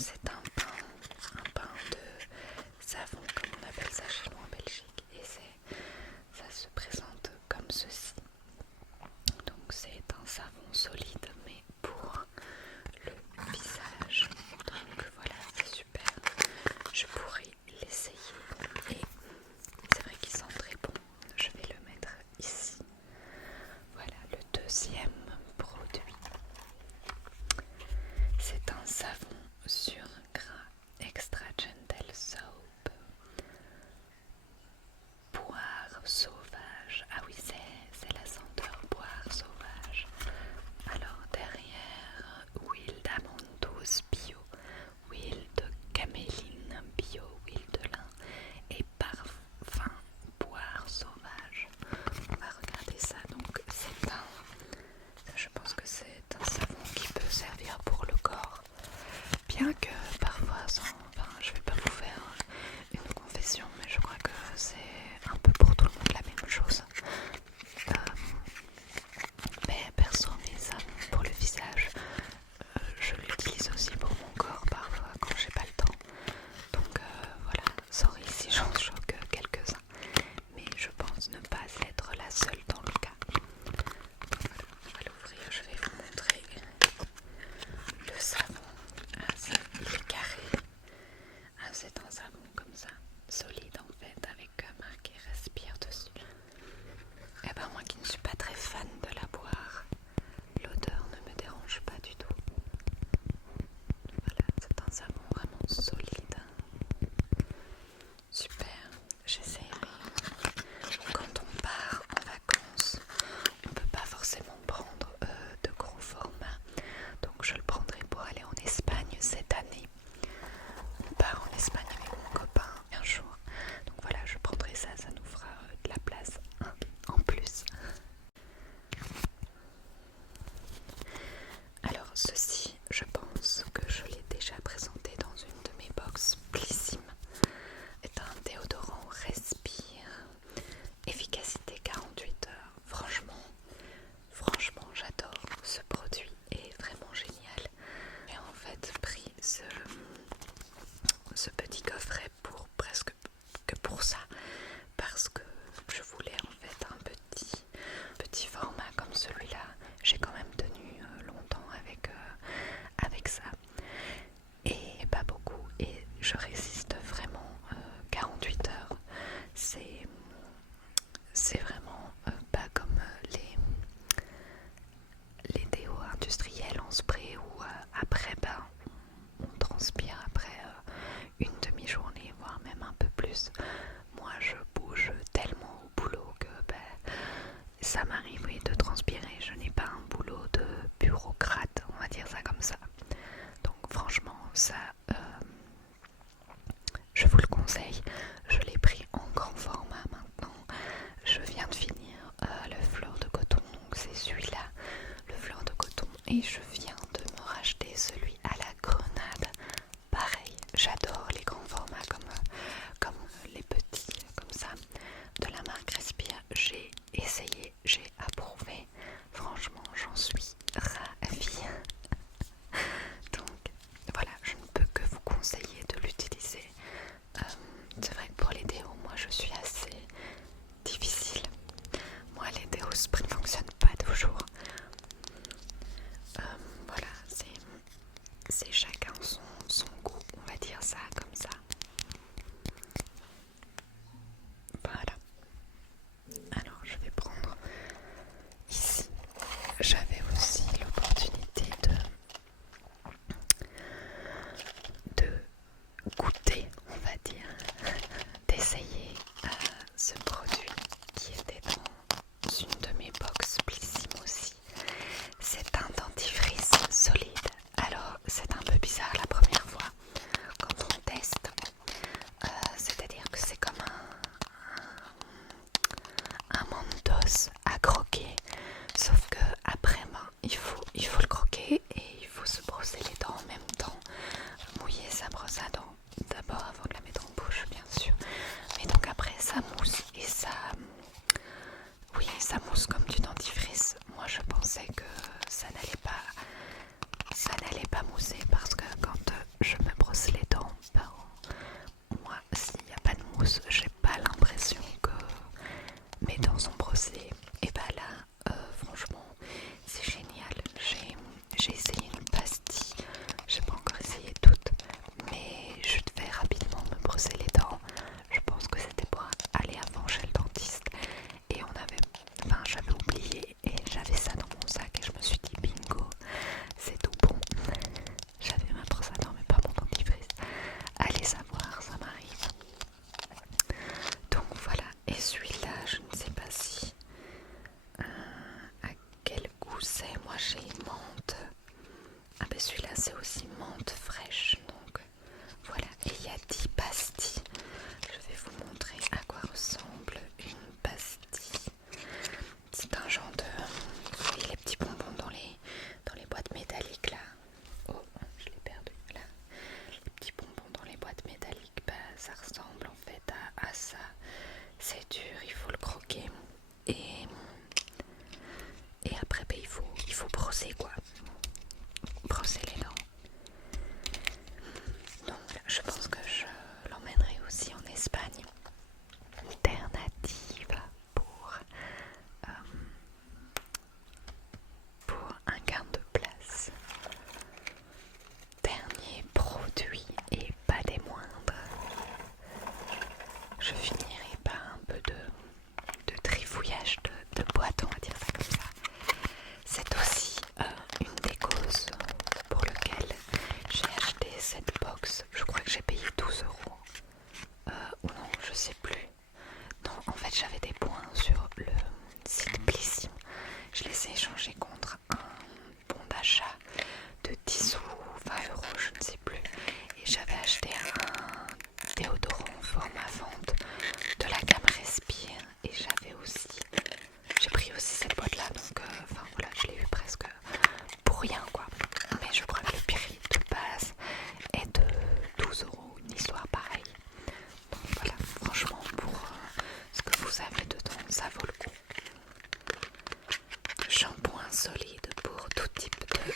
c'est un pain de savon comme on appelle ça chez nous en Belgique, et ça se présente comme ceci. Donc c'est un savon solide mais pour le visage. Donc voilà, c'est super. Je pourrais l'essayer et c'est vrai qu'il sent très bon. Je vais le mettre ici. Voilà le deuxième produit. C'est un savon sur gras extra gentle soap. Poire sauvage. Ah oui, c'est la senteur poire sauvage. Alors derrière, huile d'amande douce bio, huile de caméline bio, huile de lin et parfum poire sauvage. On va regarder ça. Donc je pense que c'est un savon qui peut servir pour le corps. Bien que parfois, je vais pas vous faire une confession, mais je crois que c'est un peu pour tout le monde la même chose. Mais perso, mes savons pour le visage, je l'utilise aussi pour mon corps parfois quand j'ai pas le temps. Donc voilà, sorry si j'en choque quelques-uns, mais je pense ne pas être la seule dans le cas. Voilà, je vais l'ouvrir, je vais vous montrer le savon. Il est carré. C'est un savon comme ça, solide en fait, avec marqué respire dessus. Et ben moi qui ne suis pas très fan de la boire, l'odeur ne me dérange pas du tout. Voilà, c'est un savon vraiment solide. Super, j'essaierai. Quand on part en vacances, on ne peut pas forcément prendre de gros formats. Donc je le prendrai pour aller en Espagne cette année. On part en Espagne avec mon copain un jour. Donc voilà, je prendrai ça, ça nous fera de la place en plus. Alors ceci, je pense que je l'ai déjà présenté dans une de mes box. Blissim est un déodorant respire, efficacité 48 heures. Franchement, j'adore ce produit, est vraiment génial. J'ai en fait pris ce petit coffret pour presque que pour ça, parce que je voulais en fait un petit format comme celui-là. J'ai quand même tenu longtemps avec ça, et pas beaucoup, et je résiste vraiment. 48 heures, c'est vraiment pas comme les déos industriels en spray où après on transpire après une demi-journée, voire même un peu plus. Moi je bouge tellement au boulot que ça m'arrive de transpirer. Je n'ai pas un boulot de bureaucrate, on va dire ça comme ça. Donc franchement ça, je vous le conseille. Je l'ai pris en grand format maintenant. Je viens de finir le fleur de coton, donc c'est celui-là, le fleur de coton, et je viens de me racheter celui à la grenade. Pareil, j'adore les grands formats comme les petits, comme ça, de la marque Respire. J'ai essayé, j'ai approuvé. Franchement, j'en suis ravie. Donc voilà, je ne peux que vous conseiller de l'utiliser. C'est vrai que pour les déos, moi je suis assez difficile. Moi les déos spray ne fonctionnent pas toujours. Voilà, c'est chacun son goût, on va dire ça comme ça. Voilà. Alors je vais prendre ici. J'avais aussi l'opportunité de goûter, on va dire, d'essayer ce produit qui était dans une de mes box Blissim aussi. C'est un dentifrice solide. Alors c'est un peu bizarre la première fois quand on teste, c'est-à-dire que c'est comme un mentos à croquer, sauf que après il faut le croquer et il faut se brosser les dents en même temps, mouiller sa brosse à dents d'abord avant de la mettre en bouche bien sûr, mais donc après ça mousse et ça mousse comme du dentifrice. Moi je pensais que ça n'allait pas mousser parce que quand je me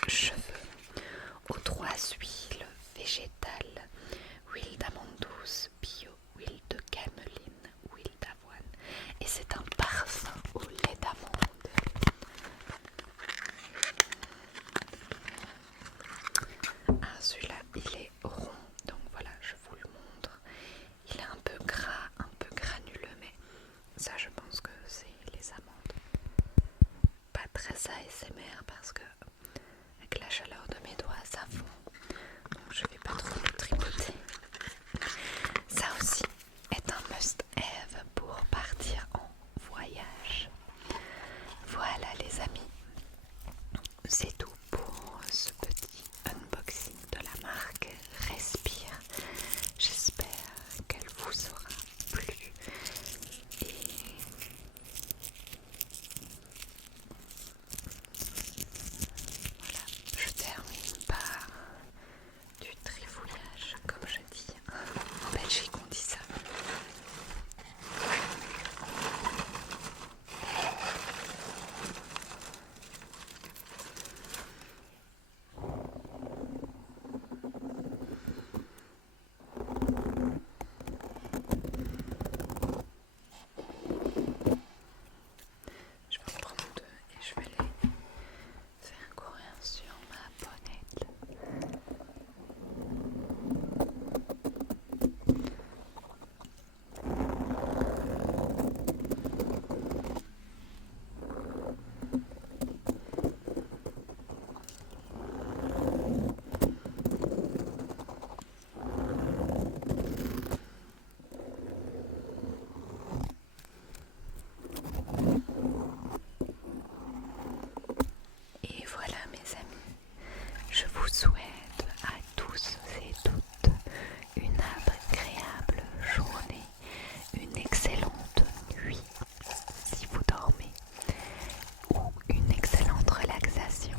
cheveux aux 3 huiles végétales, huile d'amande douce, bio, huile de cameline, huile d'avoine. Et c'est un parfum au lait d'amande. Ah, celui-là, il est rond, donc voilà, je vous le montre. Il est un peu gras, un peu granuleux, mais ça, je pense que c'est les amandes. Pas très ASMR parce que avec la chaleur de mes doigts, ça fond. Donc je vais pas trop le tripoter. Ça aussi est un must-have pour partir en voyage. Voilà les amis, c'est tout pour ce petit unboxing de la marque Respire. J'espère qu'elle vous aura plu et voilà, je termine par du trifouillage, comme je dis. En Belgique on dit ça. Je vais en prendre 2 et je vais les faire courir sur ma bonnette. Et voilà mes amis, je vous souhaite à tous et toutes une agréable journée, une excellente nuit si vous dormez, ou une excellente relaxation.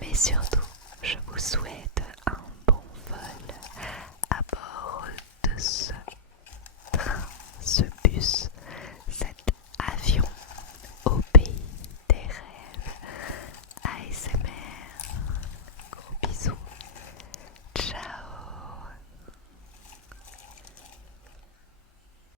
Mais surtout, je vous souhaite